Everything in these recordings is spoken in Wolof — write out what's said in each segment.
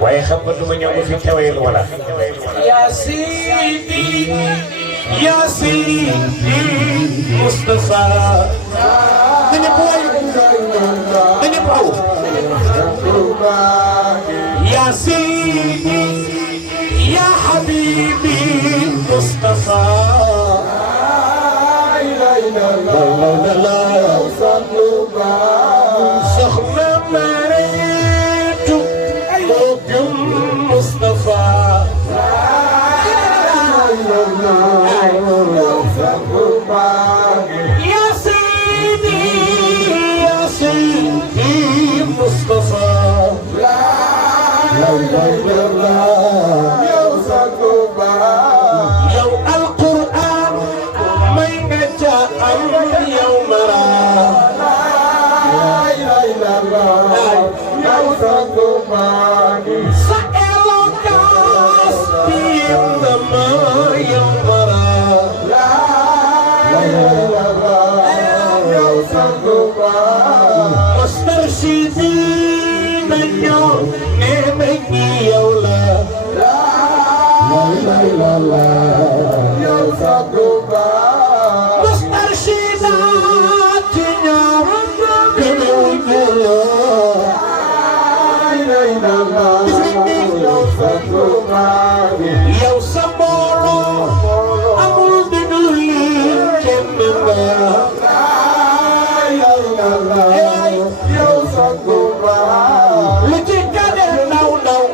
waaye xam nga duma ñëw ba fi tewee lu wala yaa Sidi yaa Sidi Mustafa dañu boy dañu aw yaa Sidi yaa Habibi Mustafa soxna Mareetu mbokkum Mustafa yaa Sidi yaa Sidi Mustafa yow Alquraan may nga ca am yow mara sa éloquence bi na ma yow mara mustarshidin ñoo ne ma ñi yow la mustarshidaat ñoo gënuñu yow sa mbooloo amul dinu lii kenn nga li ci gane naw naw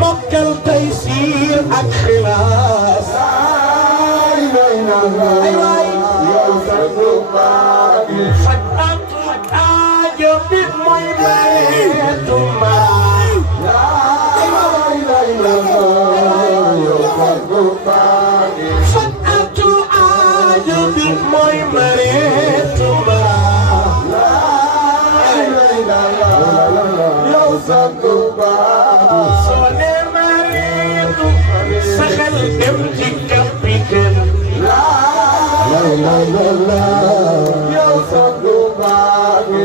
mokkal taysiir ak xilaas faj ak aajo bi mooy mayeetu maa faj ak aajo bi mooy mayeetu maa soo nee mareetu sa xel dem ci capitaine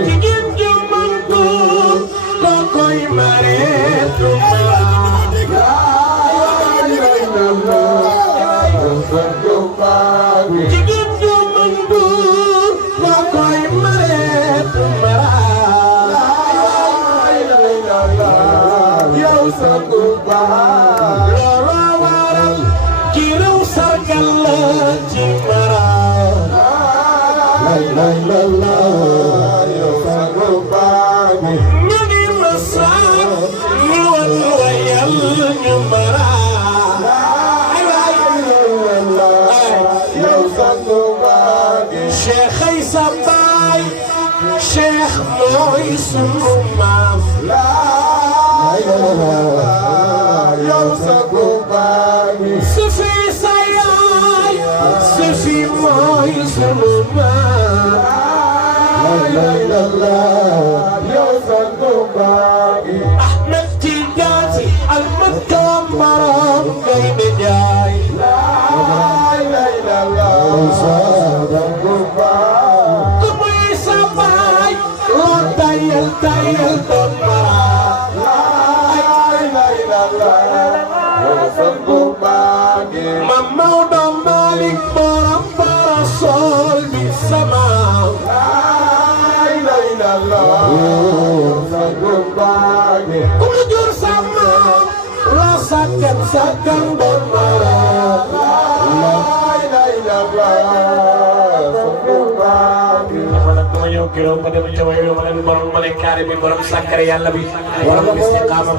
jigéen ju mën góor koo koy mareetu jigéen ju mën góor koo koy mareetu looloo waral ki raw sargal la ci mara ñu ngi ma sax ñu wal wayal ñu mara Cheikh ay sa baay Cheikh mooy sunu maam Sufi sa yaay Sufi mooy sunu maam Ahmed Tidiane Al Maktoum borom Gaynde Njaay ku muy sa baay loo tayal tayal doon mara Mam Maodo Malick borom parasol bi sama ku mu jur sama loo sakkan sakkan doon mara ma ñëw kilo ma dem ca wayu ma leen borom ma leen kaare bi borom sàkkare yàlla bi borom istiqaama